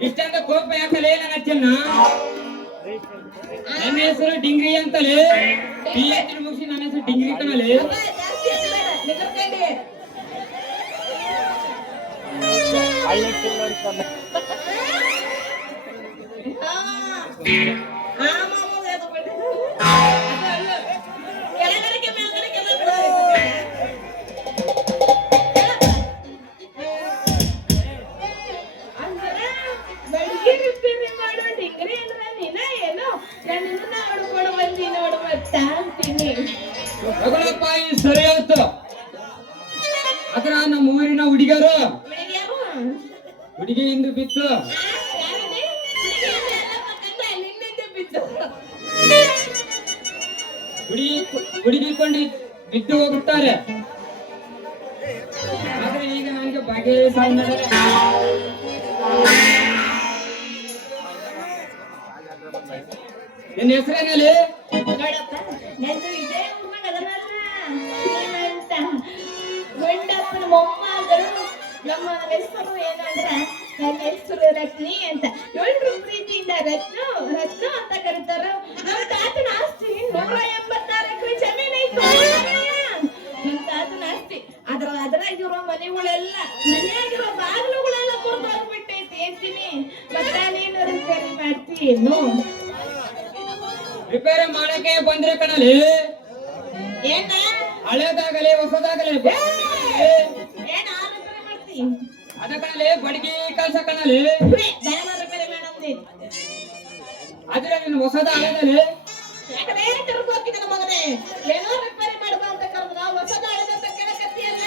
ಇಷ್ಟಂತ ಕೋಪ ಯಾಕಲೇ ನನ್ನ ಚೆನ್ನ ನನ್ನ ಹೆಸರು ಡಿಂಗ್ರಿ ಅಂತಲೇ PhD ಮುಗಿಸಿ ನನ್ನ ಹೆಸರು ಡಿಂಗ್ರಿ ಕಣಲೇ ಸರಿ ಆಯ್ತು ಅದ್ರ ನಮ್ಮ ಊರಿನ ಹುಡುಗಿಯರು ಹುಡುಗಿಯಿಂದ ಬಿತ್ತು ಹುಡುಗಿಕೊಂಡು ಬಿದ್ದು ಹೋಗುತ್ತಾರೆ ಆದ್ರೆ ಈಗ ನನಗೆ ಬಗೆ ನಿನ್ನ ಹೆಸರೇನಲ್ಲಿ ಗುಂಡಪ್ಪನ ಮೊಮ್ಮಗಳು ನಮ್ಮ ಹೆಸರು ಏನಂದ್ರೆ ನನ್ನ ಹೆಸರು ರತ್ನಿ ಅಂತ ಎಲ್ರು ಪ್ರೀತಿಯಿಂದ ರತ್ನು ರತ್ನು ಅಂತ ಕರೀತಾರ ನಮ್ಮ ತಾತನ ಆಸ್ತಿ 186 ಎಕರೆ ಜಮೀನ್ ಐತಿ ನಮ್ಮ ತಾತನ ಆಸ್ತಿ ಅದ್ರಾಗಿರೋ ಮನೆಗಳೆಲ್ಲ ಮನೆಯಾಗಿರೋ ಬಾಗಿಲುಗಳೆಲ್ಲ ಮುರಿದೋಗ್ಬಿಟ್ಟೈತಿ ಅಂತೀನಿ ಮತ್ತೆ ನೀನು ರಿಪೇರಿ ಮಾಡ್ತೀನು ರಿಪೇರಿ ಮಾಡಕ್ಕೆ ಬಂದ್ರೆ ಕಣಲಿ ಏನ ಹಳೇದಾಗಲಿ ಹೊಸದಾಗಲಿ ಅದ ಕಣಲಿ ಬಡಗಿ ಕಲ್ಸ ಕಣಲಿ ಆದ್ರೆ ನೀನು ಹೊಸದ ಹಳೇದಲ್ಲಿ ಮಗನೇ ಏನೋ ರಿಪೇರಿ ಮಾಡುವ ಅಂತ ಕರೆದ್ರ ಹೊಸದ ಹಳೇದಂತ ಕೇಳಕತ್ತೀಯಲ್ಲ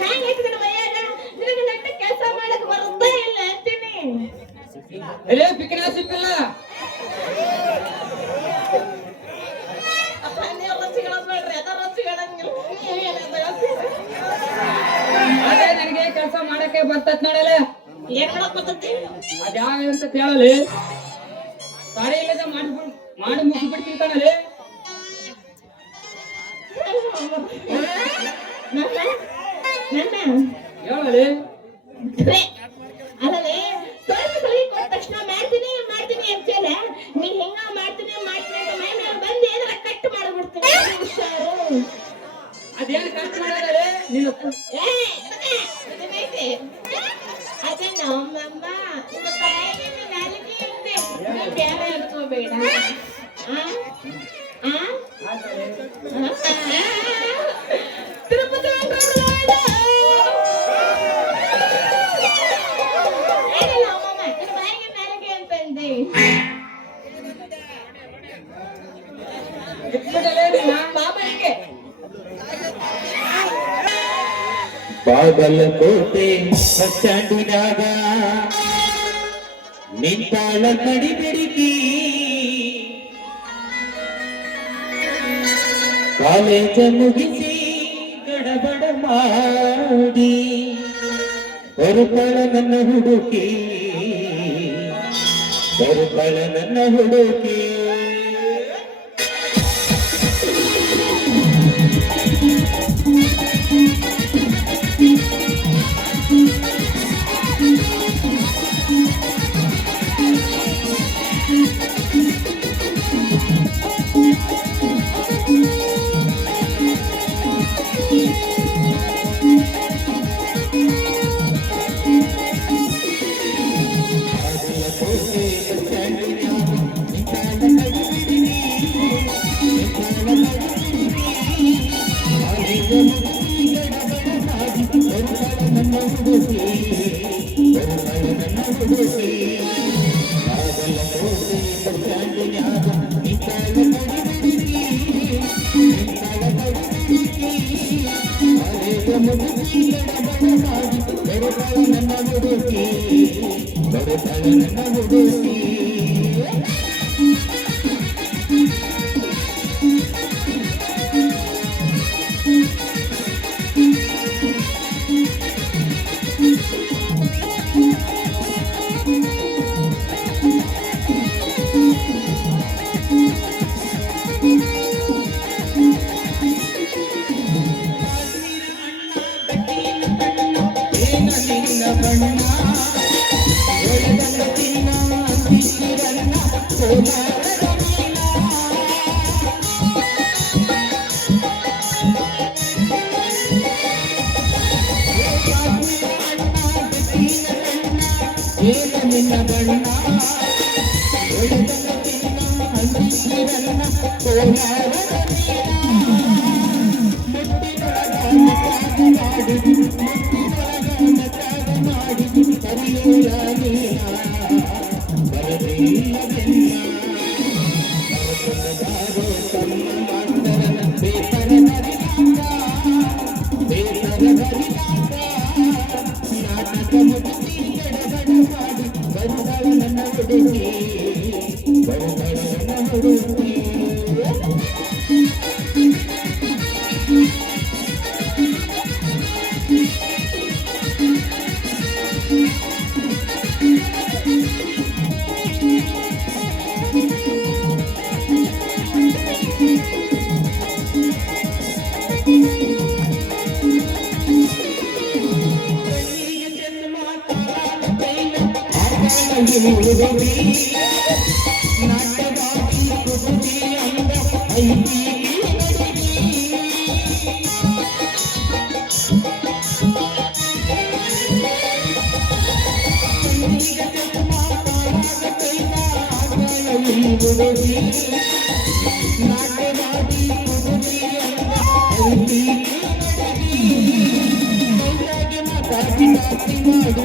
ಹ್ಯಾಂಗ ಐತಿ ಮೈಯಾಗ ನಿನಗೆ ನೆಟ್ಟ ಕೆಲಸ ಮಾಡಕ್ ಬರುತ್ತಾ ಇಲ್ಲ ಅಂತೀನಿ ಎಲ್ಲೇ ಪಿಕ್ಕಿನ ಸಿಕ್ಕಿಲ್ಲ ನನಗೆ ಕೆಲಸ ಮಾಡಕ್ಕೆ ಬರ್ತತ್ ನೋಡಲ್ಲ ಏನ್ ಮಾಡಕ್ ಬರ್ತತಿ ಅದ್ಯಾವ ಅಂತ ಕೇಳಲಿ ತಾಳಿ ಇಲ್ಲದ ಮಾಡಿ ಮುಗಿಸ್ಬಿಡ್ತೀನಿ ಕಣಲಿ ಹೇಳಲಿ ಅಲ್ಲೇ ಸ್ವಲ್ಪ ಸಲ ಕೊಟ್ಟ ತಕ್ಷಣ ಮಾಡ್ತೀನಿ ಅಂತೇಳ ನೀ ಹೆಂಗ ಮಾಡ್ತೀನಿ ಅಂತ ಮೈ ಮೇಲೆ ಬಂದು ಏನಾರ ಕಟ್ ಮಾಡ್ಬಿಡ್ತೀನಿ ಹುಷಾರು ಅದೇನು ಕಟ್ ಮಾಡಲ್ಲ ನೀನು ಅದೇ ನಮ್ಮಮ್ಮ ನಿಮ್ಮ ತಾಯಿಗೆ ನಾಲಿಗೆ ಅಂತೆ ನೀವು ಬೇರೆ ಅನ್ಕೋಬೇಡ ತಿರುಪತಿ ಬಾಗಲಕೋಟೆ ಬಸ್ಟ್ಯಾಂಡಿನಾಗ ನಿಂತಾಳ ಕಡಿಬಿಡಿಕಿ ಕಾಲೇಜ ಮುಗಿಸಿ ಗಡಬಡ ಮಾಡಿ ಬರುತ್ತಾಳ ನನ್ನ ಹುಡುಕಿ ಬರುತ್ತಾಳ ನನ್ನ ಹುಡುಕಿ ನಿನ್ನ ಬಣ್ಣ ಒಡೆದನ ತಿನ್ನ ಹಂದಿರನ್ನ ಕೋಲಾರದ ಮಾಡಿ ಕರಿಯೋರಾಗಿ ಬರಲಿಲ್ಲ ತಮ್ಮ ಮಾತರನ ಬೇತರ ನಾಟಕ ಮುಗಿಸಿ ಗಡಬಡ ಮಾಡಿ ಬರುಗಳ ನನ್ನ ಹುಡುಗಿ ಬರುಗಳ ನನ್ನ ಹುಡುಗಿ ನಾಟ್ಯವಾಗಿ ಕುದುರಿ ಅಂದ ಐತಿ ನಾಟ್ಯವಾಗಿ ಕುದುರಿ ಅಂದ ಐತಿ ಮಾತಾಡಿ ಮಾಡಿದ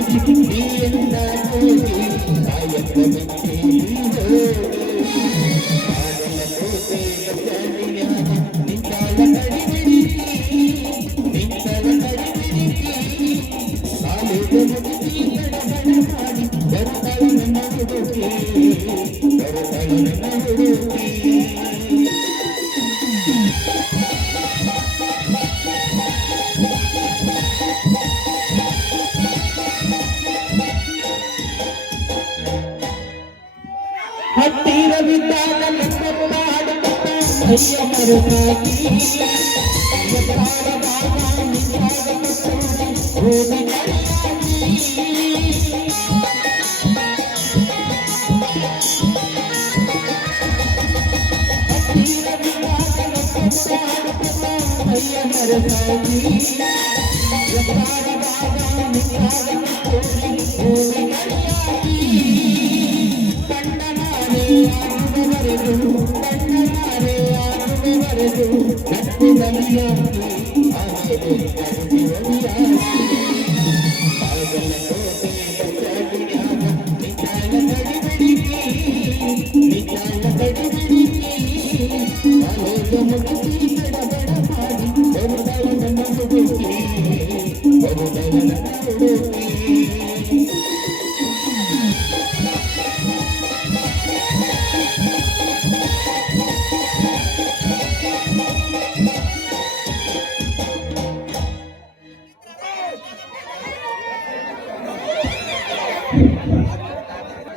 ಹತ್ತಿರವಿದ್ದಾಗ ಅಯ್ಯ ಮರುನಾಗಿ ಅಯ್ಯ ಮರುನಾಗಿ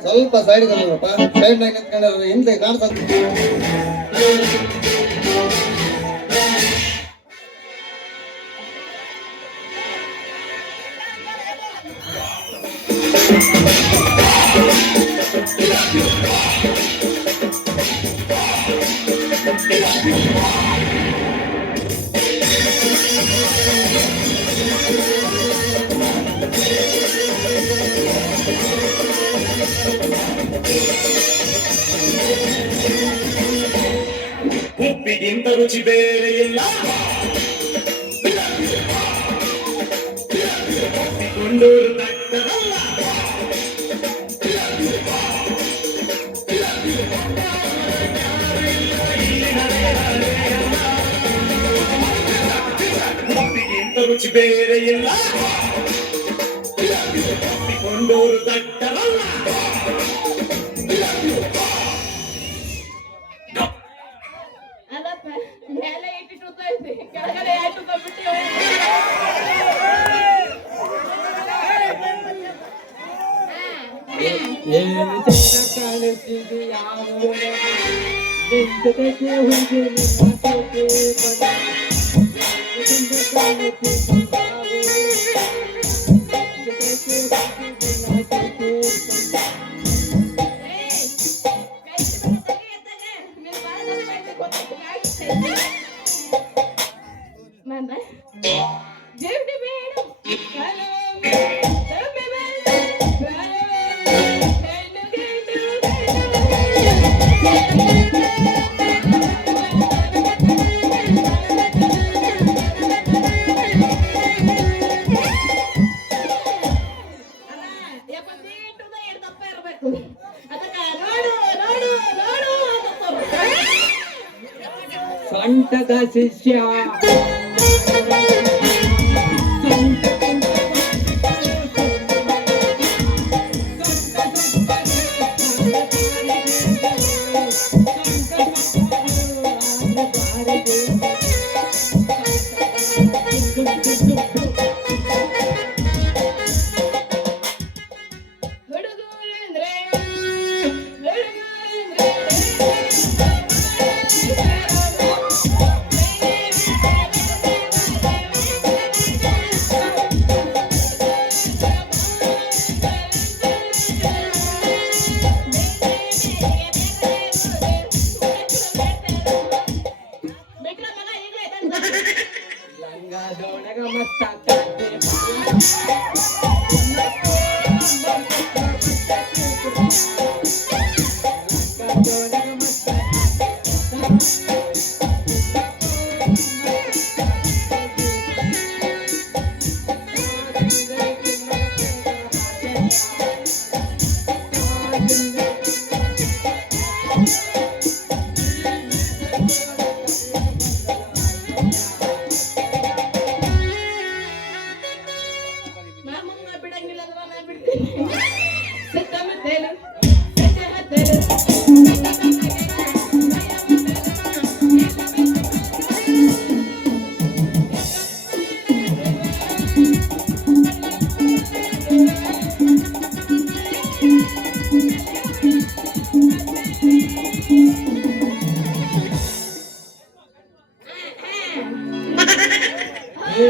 ಸ್ವಲ್ಪ ಸೈಡ್ ಕಲಿಯಪ್ಪ ಸೈಡ್ ನಾಗ ನಿಂತ್ಕೊಂಡ್ರೆ ಹಿಂದೆ ಕಾಣ್ತದೆ ಉಪ್ಪಿಗಿಂತ ರುಚಿ ಬೇರೆ ಇಲ್ಲ ಕೊಂಡೂರು ತಟ್ಟದಲ್ಲ ಉಪ್ಪಿಗಿಂತ ರುಚಿ ಬೇರೆ ಇಲ್ಲ ಕೊಂಡೂರು ತಟ್ಟದಲ್ಲ ಅದಪ್ಪ ಮೇಲೆ ಇಟ್ಟಿಟ್ಟು ಕೆಳಗಡೆ ಆಟು ಬಿಟ್ಟು ಏನು ಚಂದ ಕಾಣುತ್ತಿದೆ ಯಾವ ನಿಂತಕ್ಕೆ ಹೋಗಿ ನಿಮ್ಮ ಜೊತೆ ಬಡ ಚಂದ ಕಾಣುತ್ತಿದೆ ಯಾವ ಸೊಂಟದ ಶಿಷ್ಯ ಹುಡುಗೂರಂದ್ರೆ ಬಿಟ್ರ ಮಗ ಈಗಲೇ ಲಂಗದೊಳಗ ಮಸ್ತ ಮಾಮನ್ನ ಬಿಡಂಗಿಲ್ಲ ಅಂದ್ರೆ ನಾ ಬಿಡ್ತೀನಿ ಸುತ್ತಮುತ್ತಲು ಸುತ್ತಮುತ್ತಲು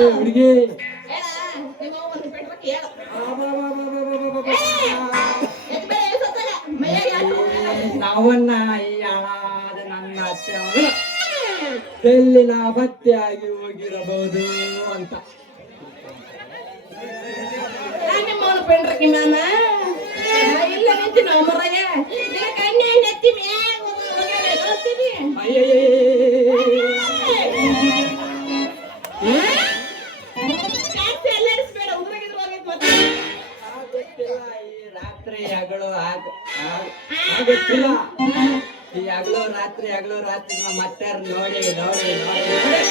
ಹುಡುಗಿ ಹೇಳ ನಿಮ್ಮ ಅವ್ವನ್ನ ಬಿಟ್ರಕ್ಕೆ ಹೇಳ ನಾವನ್ನ ಅಯ್ಯಾಳಾದ ನನ್ನ ಅತ್ತೆ ಅವಳು ಎಲ್ಲಿನ ಪತ್ತೆಯಾಗಿ ಹೋಗಿರಬಹುದು ಅಂತ ನಿಮ್ಮವನು ಪೆಂಡ್ರಕ್ಕೆ ಮಾಮ ಇಲ್ಲ ನಿಂತಿ ನಾವು ಮರಗೆ ನಿನ್ನ ಕಣ್ಣೆ ನೆತ್ತಿ ಮ್ಯಾಗ ಹೋಗ್ತೀನಿ ಜಾಸ್ತಿ ಅಲ್ಲಾಡಿಸ್ಬೇಡ ಉದ್ರಾಗಿದ್ರು ಹೋಗಿದ್ ಮತ್ತೆ ಈ ರಾತ್ರಿ ಹಗಲು ಆಗುತ್ತಿಲ್ಲ ಈ ಹಗಲು ರಾತ್ರಿ ಮತ್ತೆ ನೋಡಿ ನೋಡಿ ನೋಡಿ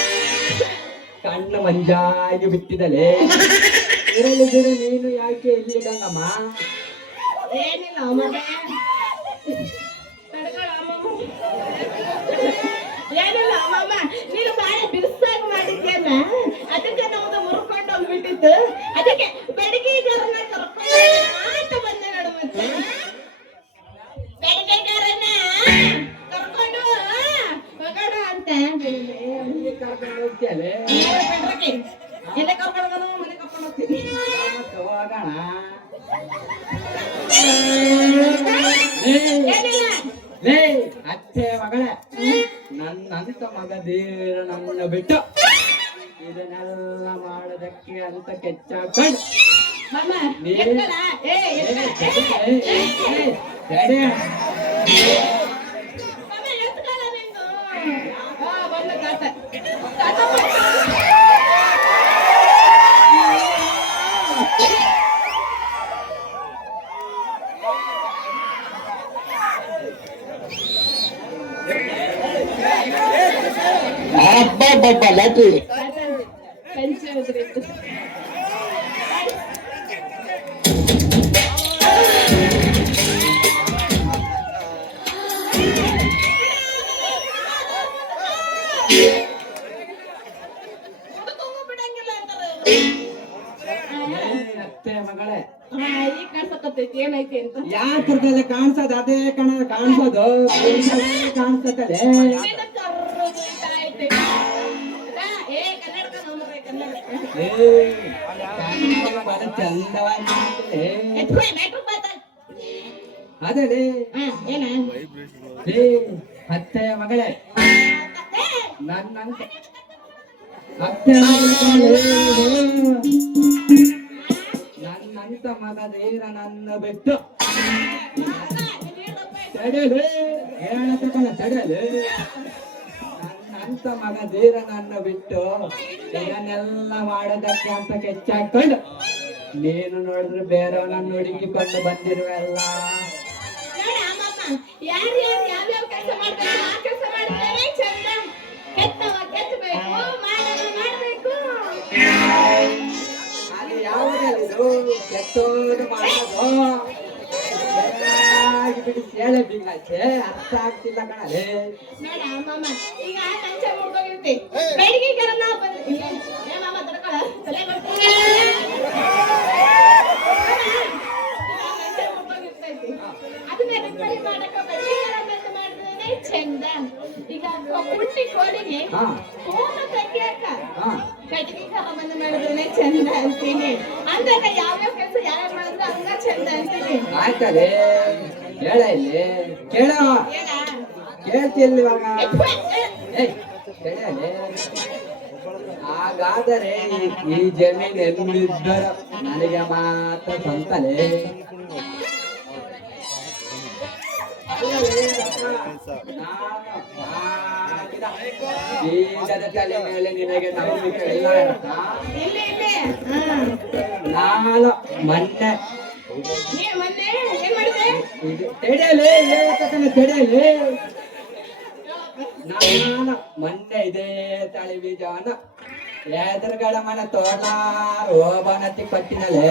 ಕಣ್ಣು ಮಂಜಾಗಿ ಬಿಟ್ಟಿದಲೆ ಇರಲಿದ್ರು ನೀನು ಯಾಕೆ ಇಲ್ಲಿ ಗಂಗಮ್ಮ ಏನಿಲ್ಲ ಅಮ್ಮಮ್ಮ ತಡ್ಕೊಳ್ಳ ಅಮ್ಮಮ್ಮ ಏನಿಲ್ಲ ಅಮ್ಮಮ್ಮ ನೀನು ಬಾಳೆ ಬಿರ್ಸಾಗಿ ಮಾಡಿದ್ಯಲ್ಲ ಅದಕ್ಕೆ ನಮ್ದು ಮುರ್ಕೊಂಡು ಹೋಗ್ಬಿಟ್ಟಿತ್ತು ಅದಕ್ಕೆ ಬೆಡಗಿಗಾರನ್ನ ಕರ್ಕೊಂಡು ಅಂತ ಬಂದೆ ನೋಡು ಮತ್ತೆ ಬೆಡಗಿಗಾರನ್ನ ಕರ್ಕೊಂಡು ಹೋಗೋಣ ಅಂತ ಇಲ್ಲಿ ಕರ್ಕೊಂಡು ಹೋಗ್ತೀಯಲೆ ಎಲ್ಲಿ ಕರ್ಕೊಂಡು ಹೋಗೋಣ ಮನೆ ಕರ್ಕೊಂಡು ಹೋಗ್ತೀನಿ ಮತ್ತೆ ಹೋಗೋಣ ಏನಿಲ್ಲ ಲೇ ಅತ್ತೆ ಮಗಳೇ ನನ್ನಂತ ಮಗದೀರ ನನ್ನ ಬಿಟ್ಟು ಇದನ್ನೆಲ್ಲ ಮಾಡೋದಕ್ಕೆ ಅಂತ ಕೆಚ್ಚಾಕೊಂಡು ಮಾಮ ಎತ್ಕಲ ಮಾಮ ಎತ್ಕಲ ನಿಂದು ಬಂದ ತಾತ ತಾತ ಪಂಚೆ ಉದ್ರಿತ್ತು ಬಿಡಂಗಿಲ್ಲ ಅಂತಾರೆ ಅತ್ತೆ ಮಗಳೇ ಈಗ ಕಾಣ್ಸಕತ್ತೈತಿ ಏನೈತಿ ಅಂತ ಯಾಕೆ ಕಾಣಿಸೋದು ಅದೇ ಕಾಣಿಸೋದು ಕಾಣಿಸ್ತದೆ ನಿನ್ನ ಕರ್ರದು ಇದಾಯ್ತು. ಏ ಕನ್ನಡಕ ನೋಡ್ರಿ ಕನ್ನಡಕ ಚಂದವಾಗಿ ಕಾಣ್ತದೆ. ಎತ್ಕೊಯ್ ಮ್ಯಾಟ್ರು ಬಾತ ಅದೇ ಏನ ಅತ್ತೆಯ ಮಗಳೇ ಏ, ನನ್ನಂತ ಅತ್ತೆ ನನ್ನಂತ ಮಗದೀರ ನನ್ನ ಬಿಟ್ಟು ತಡೆಯಲು ಹೇಳ ತಗೊಂಡ ತಡೆಯಲು ನನ್ನಂತ ಮಗದೀರ ನನ್ನ ಬಿಟ್ಟು ಇದನ್ನೆಲ್ಲ ಮಾಡೋದಕ್ಕೆ ಅಂತ ಕೆಚ್ಚಾಕೊಂಡು ನೀನು ನೋಡಿದ್ರೆ ಬೇರೆಯವನನ್ನು ಹುಡುಗಿಕೊಂಡು ಬಂದಿರುವೆಲ್ಲ ನೋಡ ಅಮ್ಮಮ್ಮ ಯಾರು ಯಾವ್ಯಾವ ಕೆಲಸ ಮಾಡ್ತಾರೆ ಆ ಕೆಲಸ ಮಾಡಿದ್ರೆ ಚಂದ ಕೆಟ್ಟ ಬಿಡಿ ಸೇಳೆ ಬಿಗ್ಲಾಚೆ ಅರ್ಥ ಆಗ್ತಿಲ್ಲ ಕಣಲೆ. ನೋಡ ಮಾಮ, ಈಗ ಕಂಚ ಮುಗ್ದೋಗಿರ್ತಿ, ಬೆಳಿಗ್ಗೆ ಕರನ್ನ ಬಂದಿರ್ತೀನಿ. ಏ ಮಾಮ ತಡ್ಕೊಳ, ತಲೆ ಬರ್ತೀನಿ. ಕಂಚ ಮುಗ್ದೋಗಿರ್ತೈತಿ. ಅದನ್ನ ರಿಪೇರಿ ಮಾಡಕ ಬೆಳಿಗ್ಗೆ ಕರನ್ನ ಮಾಡಿದ್ರೇನೆ ಚಂದ. ಈಗ ಪುಟ್ಟಿ ಕೋಳಿಗೆ ಕೋಮ ತೆಗಿಯಕ ಕಟ್ಟಿಗೆ ಕರನ್ನ ಮಾಡಿದ್ರೇನೆ ಚಂದ ಅಂತೀನಿ. ಅಂದಾಗ ಯಾವ್ಯಾವ ಕೆಲಸ ಯಾರ್ಯಾರು ಮಾಡಿದ್ರೆ ಹಂಗ ಚಂದ ಅಂತೀನಿ. ಆಯ್ತದೆ ಹೇಳ ಇಲ್ಲಿ ಕೇಳ ಹೇಳ ಕೇಳ್ತಿಲ್ಲ ಇವಾಗ. ಹಾಗಾದರೆ ಈ ಜಮೀನು ಎಲ್ಲಿದ್ದರ ನನಗೆ ಮಾತ್ರ ಸ್ವಂತಲೇ. ಬೀಜದ ತಲೆ ಮೇಲೆ ನಿನಗೆ ನಂಬಿಕೆ ಇಲ್ಲ. ಇಲ್ಲಿ ಇಲ್ಲಿ ನಾನು ಮೊನ್ನೆ ನೀ ಮೊನ್ನೆ ಏನ್ ಮಾಡಿದೆ? ತೆಡೆಯಲಿ ತೆಡೆಯಲಿ. ನಾನು ಮೊನ್ನೆ ಇದೇ ತಳಿ ಬೀಜವನ್ನ ಎದುರುಗಡ ಮನೆ ತೋಟಾರು ಓಬನತಿ ಕೊಟ್ಟಿನಲೆ.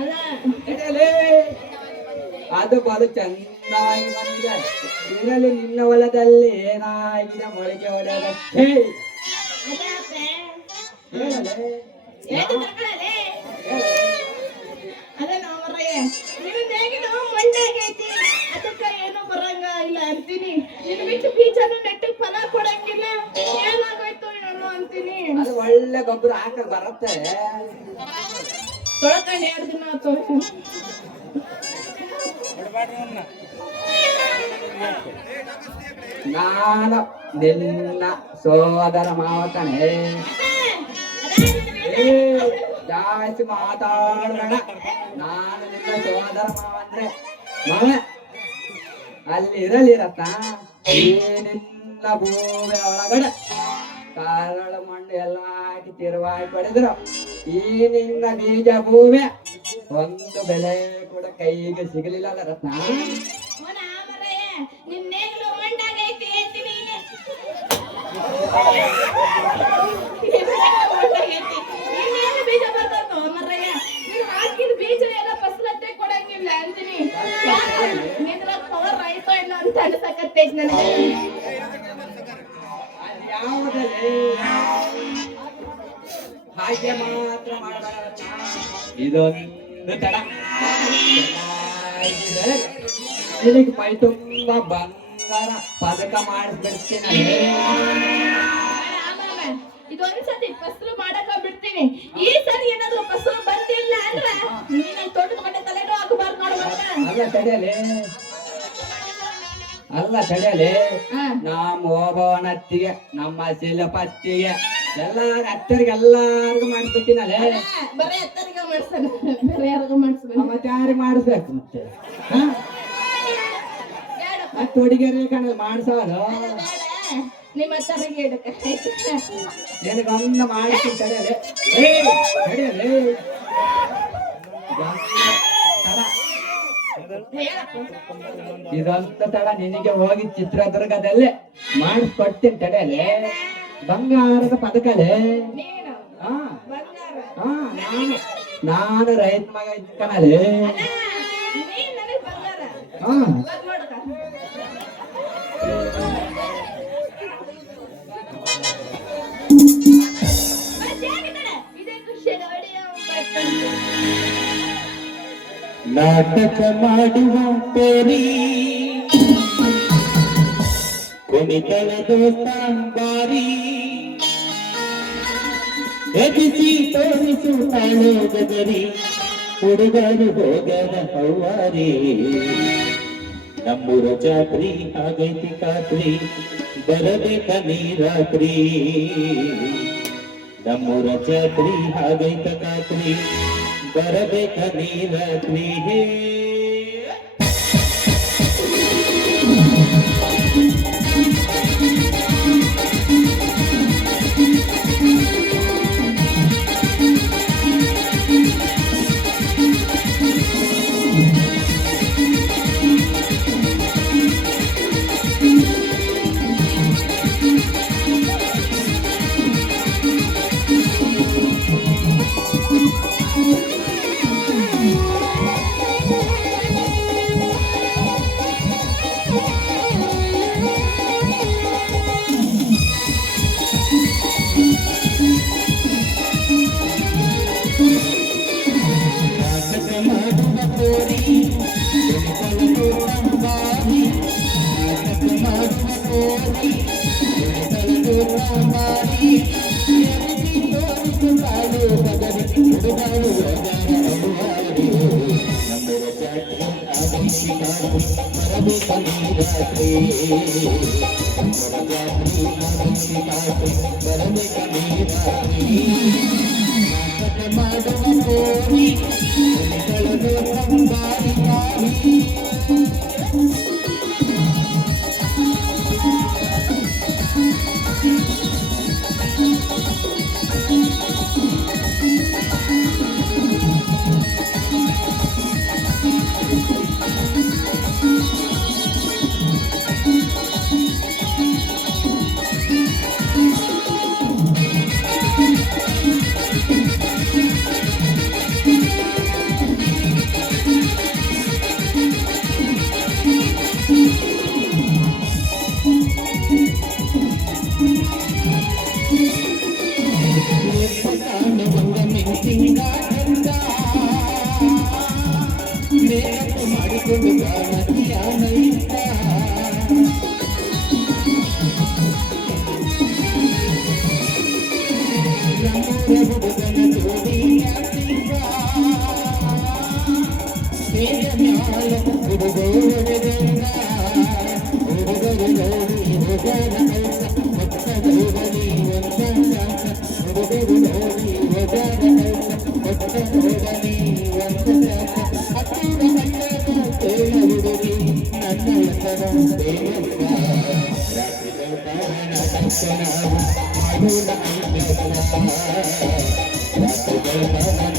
ಅಲ್ಲ ತೆಡೆಯಲಿ. ಅದು ಬಲು ಚಂದಾಗಿ ಬಂದಿದೆ. ಇದರಲ್ಲಿ ನಿನ್ನ ಹೊಲದಲ್ಲಿ ಏನಾಗಿದೆ ಮೊಳಕೆ ಹೊಡೆಯೋದಕ್ಕೆ ಅದಾಪೆ ಹೇಳಲೆ. ಏನು ತಗೊಳ್ಳಲೆ? ಅದ ನಾವರಯ್ಯ ನಿನ್ನ ಹೇಗಿನ ಮಂಡಾಗೈತಿ, ಅದಕ್ಕೆ ಏನು ಬರಂಗ ಇಲ್ಲ ಅಂತೀನಿ. ನಿನ್ನ ಬಿಟ್ಟು ಬೀಜನು ನೆಟ್ಟಿಗೆ ಫಲ ಕೊಡಂಗಿಲ್ಲ, ಏನಾಗೋಯ್ತು ಏನೋ ಅಂತೀನಿ. ಅದು ಒಳ್ಳೆ ಗೊಬ್ಬರ ಹಾಕಿ ಬರುತ್ತೆ. ತೊಳ್ಕೊಂಡು 2 ದಿನ ಆಯ್ತು. ನಾನು ನಿನ್ನ ಸೋದರ ಮಾವ ಕಣೆ. ಜಾಸ್ತಿ ಮಾತಾಡೋಣ. ನಾನು ನಿನ್ನ ಸೋದರ ಮಾವ ಅಂದ್ರೆ ಮಾವ ಅಲ್ಲಿ ಇರಲಿರತ್ತ. ಈ ನಿನ್ನ ಭೂಮಿ ಒಳಗಡೆ ಕಾರಳು ಮಣ್ಣು ಎಲ್ಲ ಹಾಕಿ ತಿರುವಾಗಿ ಪಡೆದ್ರು ಈ ನಿನ್ನ ಬೀಜ ಭೂಮಿ ಒಂದು ಬೆಲೆ ಕೂಡ ಕೈಗೆ ಸಿಗಲಿಲ್ಲ ರತ್ನ. ನಿನ್ನೇನು ಮಂಡಾಗೈತಿ ಅಂತೀನಿ. ಇನ್ನೇನು ಬೀಜ ಬರ್ತದೋ ಮರಯ್ಯ, ನೀನು ಹಾಕಿದ ಬೀಜ ಎಲ್ಲ ಫಸಲತ್ತೆ ಕೊಡಂಗಿಲ್ಲ ಅಂತೀನಿ. ನಿನ್ನ ಪವರ್ ಆಯ್ತೋ ಇಲ್ಲ ಅಂತ ಅನ್ಸಕತ್ತೈತಿ ನನಗೆ. ಅದು ಯಾವುದಲ್ಲಿ ಹಾಗೆ ಮಾತ್ರ ಮಾಡಬಾರತ್ತ. ಇದೊಂದು ತಡ ನಿನಗೆ ಮೈ ತುಂಬ ಬಂಗಾರ ಪದಕ ಮಾಡಿಸ್ಬಿಡ್ತೀನಿ. ಇದೊಂದ್ಸತಿ ಫಸಲು ಮಾಡಕ ಬಿಡ್ತೀನಿ. ಈ ಸರಿ ಏನಾದ್ರು ಫಸಲು ಬಂದಿಲ್ಲ ಅಂದ್ರ ನೀನ್ ತೋಟದ ಮನೆ ತಲೆನೂ ಹಾಕಬಾರ್ದು ನೋಡ್ಬೇಕ. ಅಲ್ಲ ತಡೆಯಲಿ. ನಮ್ಮ ಓಬವನತ್ತಿಗೆ ನಮ್ಮ ಶಿಲ್ಪತ್ತಿಗೆ ಎಲ್ಲಾರ ಅತ್ತರಿಗೆ ಎಲ್ಲಾರ್ಗು ಮಾಡಿಸ್ಬಿಟ್ಟಿನಲ್ಲೇ. ಬರೀ ಅತ್ತರಿಗೆ ಮಾಡ್ಸಲ್ಲ, ಬೇರೆ ಯಾರಿಗೂ ಮಾಡಿಸ್ಬೇಕು. ಮತ್ತೆ ಯಾರಿಗೆ ಮಾಡಿಸ್ಬೇಕು ಮತ್ತೆ ಹತ್ತು ಹುಡುಗಿಯರೇ ಕಣ ಮಾಡಿಸೋದು. ನಿಮ್ಮ ಅತ್ತರಿಗೆ ಇಡಕ ನಿನಗೊಂದು ಮಾಡಿಸ್ತೀನಿ ತಡೆಯಲಿ. ತಡೆಯಲಿ ಇದೊಂದು ತಡ ನಿನಗೆ ಹೋಗಿ ಚಿತ್ರದುರ್ಗದಲ್ಲೇ ಮಾಡಿಸ್ಕೊಡ್ತೀನಿ ತಡೆಯಲಿ. ಬಂಗಾರದ ಪದಕಲೇ. ನೀನು ಹಾ ಬಂಗಾರ, ನಾನು ರೈತ ಮಗ ಇದ್ಕಣಲೆ. ನೀನ್ ನನಗೆ ಬಂಗಾರ. ಹಾ ನೋಡ್ಕ ಇದೇ ಖುಷಿಯಾಗ ಅಡಿಯ ನಾಟಕ ಮಾಡುವ ಪೇರಿ ಕುಣಿತದ ದೋಸ್ತಾಂಬಾರಿ ಎದಿಸಿ ತೋರಿಸುತ್ತಾಳೆ ಗದರಿ ಹುಡುಗರು ಹೋಗರ ಹೌವಾರಿ. ನಮ್ಮೂರ ಜಾತ್ರಿ ಆಗೈತಿ ಖಾತ್ರಿ ಬರಬೇಕ ನೀ ರಾತ್ರಿ. ನಮ್ಮೂರ ಜಾತ್ರಿ ಆಗೈತ ಖಾತ್ರಿ ಬರಬೇಕ ನೀ ರಾತ್ರಿ. ಬರಬೇಕ ನೀ ರಾತ್ರಿ ಬರಬೇಕ ನೀ ರಾತ್ರಿ ನಾಟಕ ಮಾಡುವ ಕೋರಿ ಕಳೆದು ಸಂಬಾರಿ ಮಾಡಿ ಮಾಡಿಕೊಂಡು ನದಿಯಾನೈತ ನಮ್ಮೂರ ಹುಡುಗನ ಜೋಡಿಯ ಮ್ಯಾಲ ಹುಡುಗರುಗಳಿಂದ ಹುಡುಗರು ನೋಡಿ ಹುಡುಗರ ಹೊತ್ತ ನೋಡಲಿ ಒಂದ ಹುಡುಗರು ನೋಡಿ ಹುಡುಗರ ಹೊತ್ತ ನೋಡಲಿ ಒಂದ ಹತ್ತಿರ ಹಳ್ಳದ ತೇಳ ಹುಡುಗಿ ನನ್ನ ಹೆಸರ ದೇವರ ರಾತ್ರಿಗಳು ಕಾರಣ ನಾವು ಮಾಡೋಣ ರಾತ್ರಿಗಳು ಕಾರಣ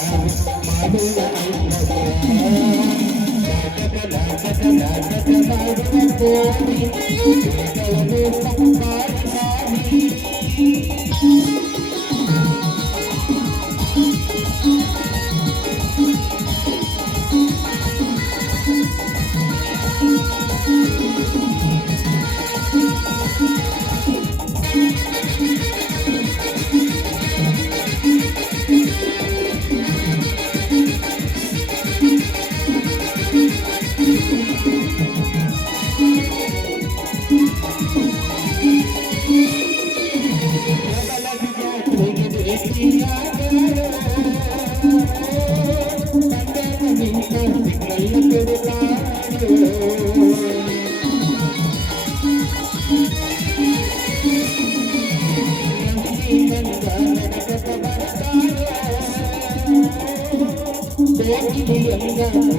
ನಾವು ಮಾಡೋಣ ನಾಟಕ ಮಾಡುವ ಕೋರಿ ಸಂಪಾದಿ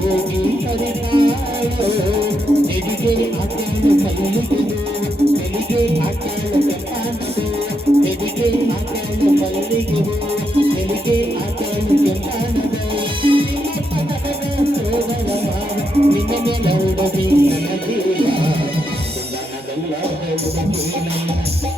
ಹೋಗಿ ಕರಿತಾಳೋ ಎಡಿಗೆ ಆಟಲು ಮಲ್ಲಿಗೆದು ಎಡಿಗೆ ಆಟಲು ಕೆಂಪಾನದು ಎಡಿಗೆ ಆಟಲು ಮಲ್ಲಿಗೆದು ಎಡಿಗೆ ಆಟಲು ಕೆಂಪಾನದು ನಿನ್ನ ಮೇಲೆ ಉಡದಿ ನನ್ನ ಜೀವ ನನಗೆಲ್ಲ ಹುಡುಗಿ ಮಾಡಿಕೊಂಡು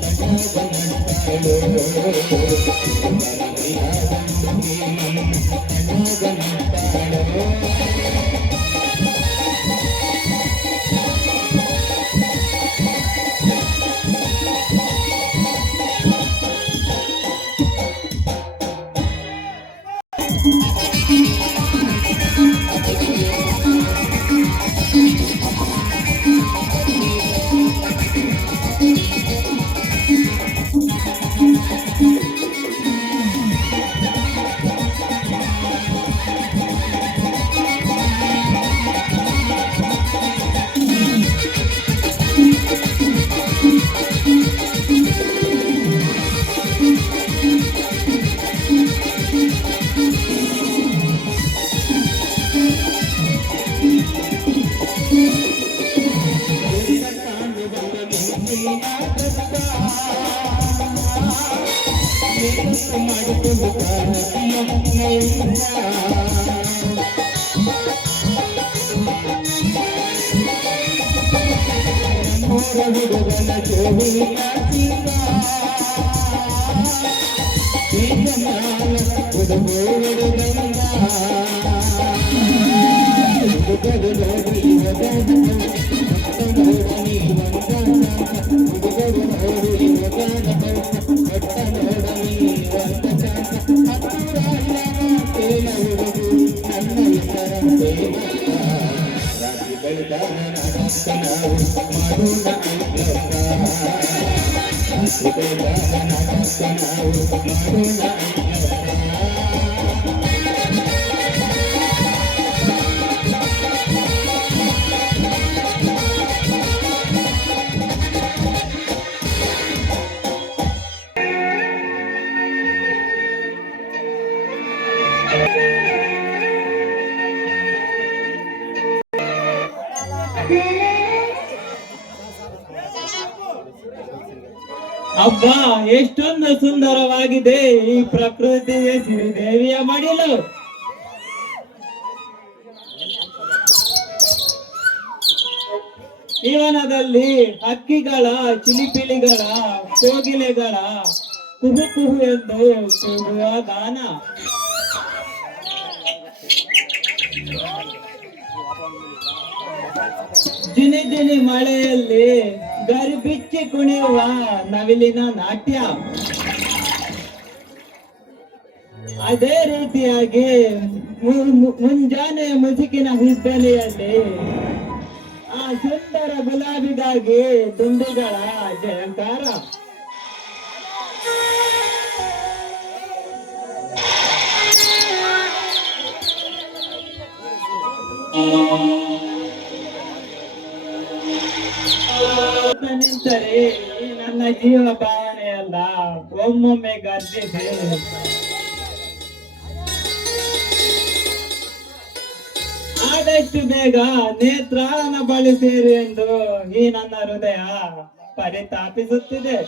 ಹುಡುಗನ ಜೋಡಿ ಹುಡುಗರು ನೋಡಿ ಹುಡುಗರು ನೋಡಿ ಅಬ್ಬಾ, ಎಷ್ಟೊಂದು ಸುಂದರವಾಗಿದೆ ಈ ಪ್ರಕೃತಿಯ ಶ್ರೀದೇವಿಯ ಮಡಿಲು. ಜೀವನದಲ್ಲಿ ಹಕ್ಕಿಗಳ ಚಿಲಿಪಿಲಿಗಳ ಕೋಗಿಲೆಗಳ ಕುಹು ಕುಹು ಎಂದು ಕೂಗುವ ಗಾನ. ಜಿನಿ ಜಿನಿ ಮಳೆಯಲ್ಲಿ ಗರಿಬಿಚ್ಚಿ ಕುಣಿಯುವ ನವಿಲಿನ ನಾಟ್ಯ. ಅದೇ ರೀತಿಯಾಗಿ ಮುಂಜಾನೆ ಮುಸುಕಿನ ಹಿಬ್ಬಲಿಯಲ್ಲಿ ಆ ಸುಂದರ ಗುಲಾಬಿಗಾಗಿ ದುಂಬಿಗಳ ಜಯಂಕಾರ. ನಿಂತರೆ ನನ್ನ ಜೀವ ಭಾವನೆಯಲ್ಲ, ಒಮ್ಮೊಮ್ಮೆ ಗರ್ಜಿಸಿ ಆದಷ್ಟು ಬೇಗ ನೇತ್ರಾಳನ ಬಳಿ ಸೇರಿ ಎಂದು ಈ ನನ್ನ ಹೃದಯ ಪರಿತಾಪಿಸುತ್ತಿದೆ.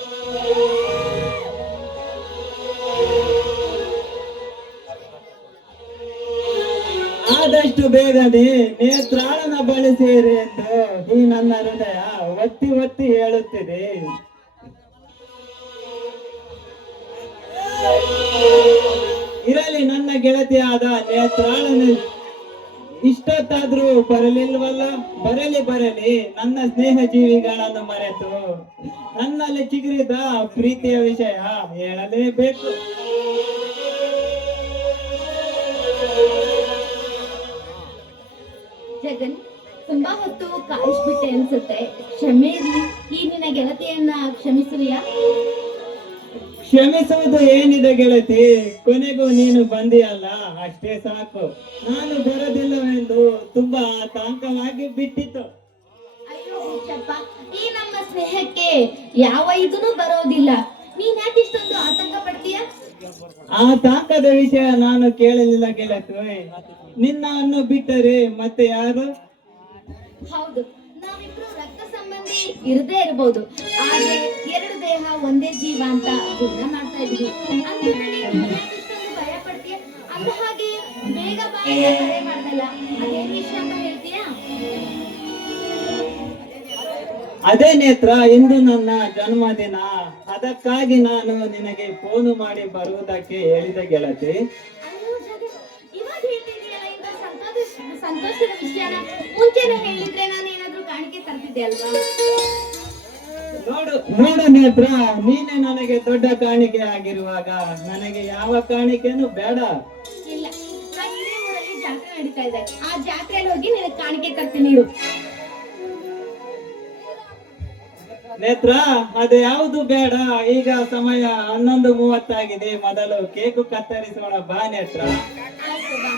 ಆದಷ್ಟು ಬೇಗನೆ ನೇತ್ರಾಳನ ಬಳಿ ಸೇರಿ ಎಂದು ಈ ನನ್ನ ಹೃದಯ ಒತ್ತಿ ಒತ್ತಿ ಹೇಳುತ್ತಿದೆ. ಇರಲಿ, ನನ್ನ ಗೆಳತಿಯಾದ ನೇತ್ರಾಳನ ಇಷ್ಟೊತ್ತಾದ್ರೂ ಬರಲಿಲ್ವಲ್ಲ. ಬರಲಿ ಬರಲಿ, ನನ್ನ ಸ್ನೇಹ ಜೀವಿಗಳನ್ನು ಮರೆತು ನನ್ನಲ್ಲಿ ಚಿಗುರಿದ ಪ್ರೀತಿಯ ವಿಷಯ ಹೇಳಲೇಬೇಕು. ಜಗನ್, ತುಂಬಾ ಹೊತ್ತು ಕಾಯಿಸ್ಬಿಟ್ಟೆ ಅನ್ಸುತ್ತೆ, ಕ್ಷಮೆ ಇರ್ಲಿ. ಈ ನಿನ್ನ ಗೆಳತಿಯನ್ನ ಕ್ಷಮಿಸುವಿಯಾ? ಕ್ಷಮಿಸುವುದು ಏನಿದೆ ಗೆಳತಿ, ಕೊನೆಗೂ ನೀನು ಬಂದಿಯಲ್ಲ, ಅಷ್ಟೇ ಸಾಕು. ನಾನು ಬರೋದಿಲ್ಲವೆಂದು ತುಂಬಾ ಆತಂಕವಾಗಿ ಬಿಟ್ಟಿತ್ತು. ಅಯ್ಯೋ ಹುಚ್ಚಪ್ಪ, ಈ ನಮ್ಮ ಸ್ನೇಹಕ್ಕೆ ಯಾವ ಇದನ್ನು ಬರೋದಿಲ್ಲ. ನೀನ್ ಯಾಕೆ ಇಷ್ಟೊಂದು ಆತಂಕ ಪಡ್ತೀಯ? ಆತಂಕದ ವಿಷಯ ನಾನು ಕೇಳಲಿಲ್ಲ ಗೆಳತಿ. ನಿನ್ನನ್ನು ಬಿಟ್ಟರೆ ಮತ್ತೆ ಯಾರು? ಹೌದು, ನಾವಿಬ್ರು ರಕ್ತ ಸಂಬಂಧಿ ಇರದೇ ಇರಬಹುದು, ಆದ್ರೆ ಎರಡು ದೇಹ ಒಂದೇ ಜೀವ ಅಂತ ಜೀವನ ಮಾಡ್ತಾ ಇದೀವಿ. ಅಂತಿನಲ್ಲಿ ನೀನ್ ಯಾಕೆ ಇಷ್ಟೊಂದು ಭಯ ಪಡ್ತೀಯ? ಅಂದ ಹಾಗೆ ಬೇಗ ಬಾಯಿಗೆ ಕರೆ ಮಾಡ್ದಲ್ಲ, ಅದೇನು ವಿಷಯ ಅಂತ ಹೇಳ್ತೀಯಾ? ಅದೇ ನೇತ್ರ, ಇಂದು ನನ್ನ ಜನ್ಮದಿನ. ಅದಕ್ಕಾಗಿ ನಾನು ನಿನಗೆ ಫೋನು ಮಾಡಿ ಬರುವುದಕ್ಕೆ ಹೇಳಿದೆ ಗೆಳತಿ. ಅಯ್ಯೋ ಜಗನ್, ಇವಾಗ ಹೇಳ್ತಿದೀಯಲ್ಲ ಇಂಥ ಸಂತೋಷದ ವಿಷಯನ. ಮುಂಚೆನೆ ಹೇಳಿದ್ರೆ ನಾನು ಏನಾದ್ರೂ ಕಾಣಿಕೆ ತರ್ತಿದ್ದೆ ಅಲ್ವಾ? ನೋಡು ನೇತ್ರ, ನೀನೇ ನನಗೆ ದೊಡ್ಡ ಕಾಣಿಕೆ ಆಗಿರುವಾಗ ನನಗೆ ಯಾವ ಕಾಣಿಕೆನೂ ಬೇಡ. ಇಲ್ಲ, ನಾನು ಇದೇ ಊರಲ್ಲಿ ಜಾತ್ರೆ ನಡೀತಾ ಇದೆ, ಆ ಜಾತ್ರೆಯಲ್ಲಿ ಹೋಗಿ ನಿನಗೆ ಕಾಣಿಕೆ ತರ್ತೀನಿ ಇರು. ನೇತ್ರ, ಅದು ಯಾವುದು ಬೇಡ. ಈಗ ಸಮಯ 11:30 ಮೊದಲು ಕೇಕು ಕತ್ತರಿಸೋಣ, ಬಾ ನೇತ್ರ. ಆಯ್ತು ಬಾ.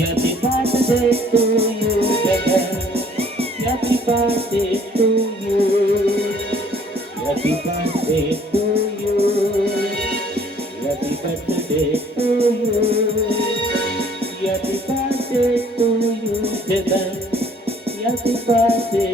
Happy birthday to you, Jagan. Happy birthday to you. Happy birthday to you. Happy birthday to you. Happy birthday to you, Jagan. Happy birthday